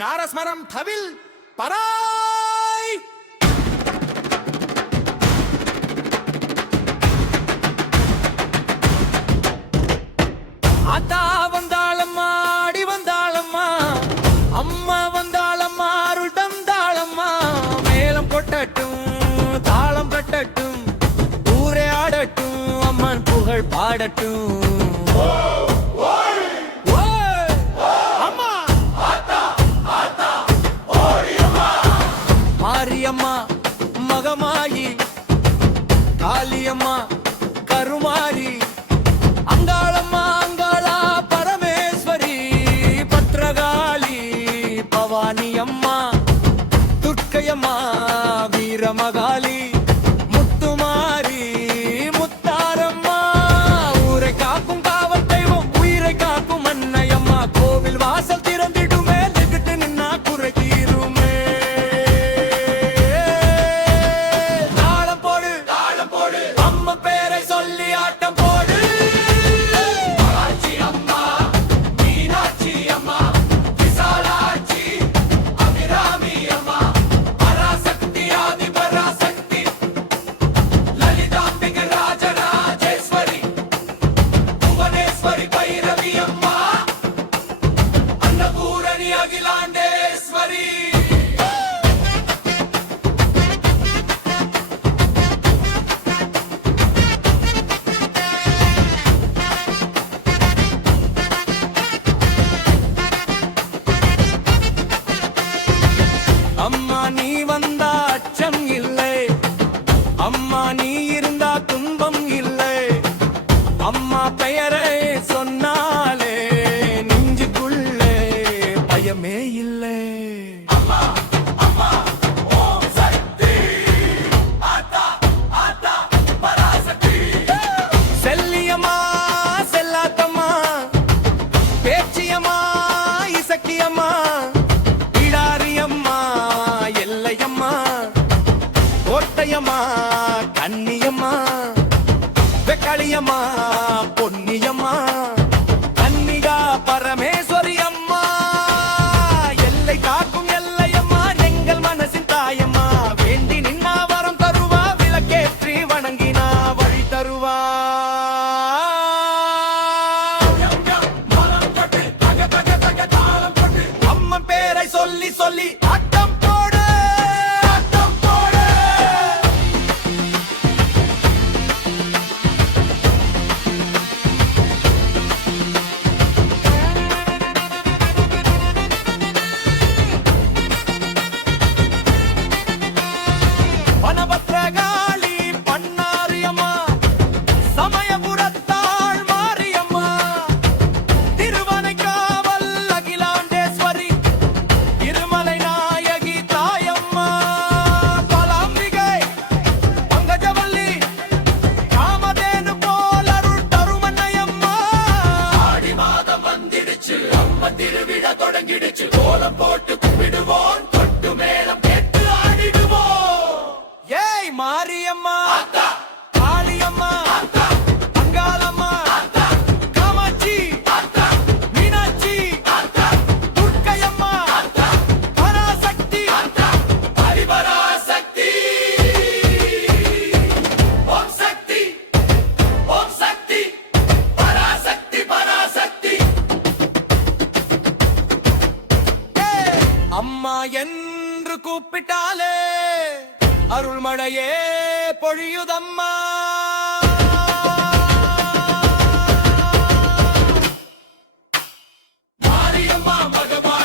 நாரஸ்மரம் தவில் பராய். ஆத்தா வந்தாளம்மா, அடி வந்தாளம்மா, அம்மா வந்தாளம்மா, அருள் தந்தாளம்மா. மேளம் கொட்டட்டும், தாளம் கட்டட்டும், ஊரே ஆடட்டும், அம்மன் புகழ் பாடட்டும். மாரியம்மா மகமாயி, காளியம்மா கருமாரி, அங்காளம்மா அங்காளா பரமேஸ்வரி, பத்ரகாளி பவானி அம்மா, துர்க்கையம்மா வீரமகாளி, முத்துமாரி முத்தாரம்மா. ஊரை காக்கும் காவல் தெய்வம், உயிரை காக்கும் அன்னையம்மா. கோவில் வாசல் திறந்திடுமே, நிக்கிட்டு நின்னா குறை தீருமே. பேரை சொல்லி ஆட்டம் போடு. அம்மா மீனாட்சி அம்மா, விசாலாட்சி அபிராமி அம்மா, பராசக்தி ஆதி பராசக்தி, லலிதாம்பிகை ராஜராஜேஸ்வரி, புவனேஸ்வரி பைரவி அம்மா, அன்னபூரணி அகிலாண்டேஸ்வரி. அம்மா நீ வந்தா அச்சம் இல்லை, அம்மா நீ இருந்தா துன்பம் இல்லை. அம்மா பெயரை சொன்னாலே நெஞ்சுக்குள்ளே பயமே இல்லை. அம்மா அம்மா ஓம் சக்தி, ஆத்தா ஆத்தா பராசக்தி. செல்லியம்மா செல்லாத்தம்மா, பேச்சியம்மா இசக்கியம்மா, எல்லையம்மா கோட்டையம்மா, கன்னியம்மா வெக்காளியம்மா, பொன்னியம்மா, கன்னிகா பரமேஸ்வரி அம்மா. எல்லை காக்கும் எல்லையம்மா, எங்கள் மனசின் தாயம்மா. வேண்டி நின்னா வரம் தருவா, விளக்கேற்றி வணங்கினா வழி தருவா. அம்மன் பேரை சொல்லி சொல்லி ஆட்டம் போடு, ஆட்டம் போடு. வனபத்ரகாளி பண்ணாரியம்மா, சமயபுரத்தாள் மாரியம்மா, திருவனைக்காவல் அகிலாண்டேஸ்வரி, இருமலை நாயகி தாயம்மா, பலாம்பிகை பங்கஜவல்லி, காமதேனு போல் அருள் தருமன்னையம்மா. ஆடி மாதம் வந்திடுச்சு, அம்ம திருவிழா தொடங்கிடுச்சு. கோலம் போட்டு கும்பிடுவோம், தொட்டு மேளம் கேட்டு ஆடிடுவோம். ஏய் மாரியம்மா, காளியம்மா, அங்காளம்மா, காமாட்சி, மீனாட்சி, துர்க்கையம்மா, பராசக்தி, ஹரிபராசக்தி. ஓம் சக்தி, ஓம் சக்தி, பராசக்தி பராசக்தி. அம்மா என்று கூப்பிட்டாலே அருள்மழையே பொழியுதம்மா. மாரியம்மா மகமா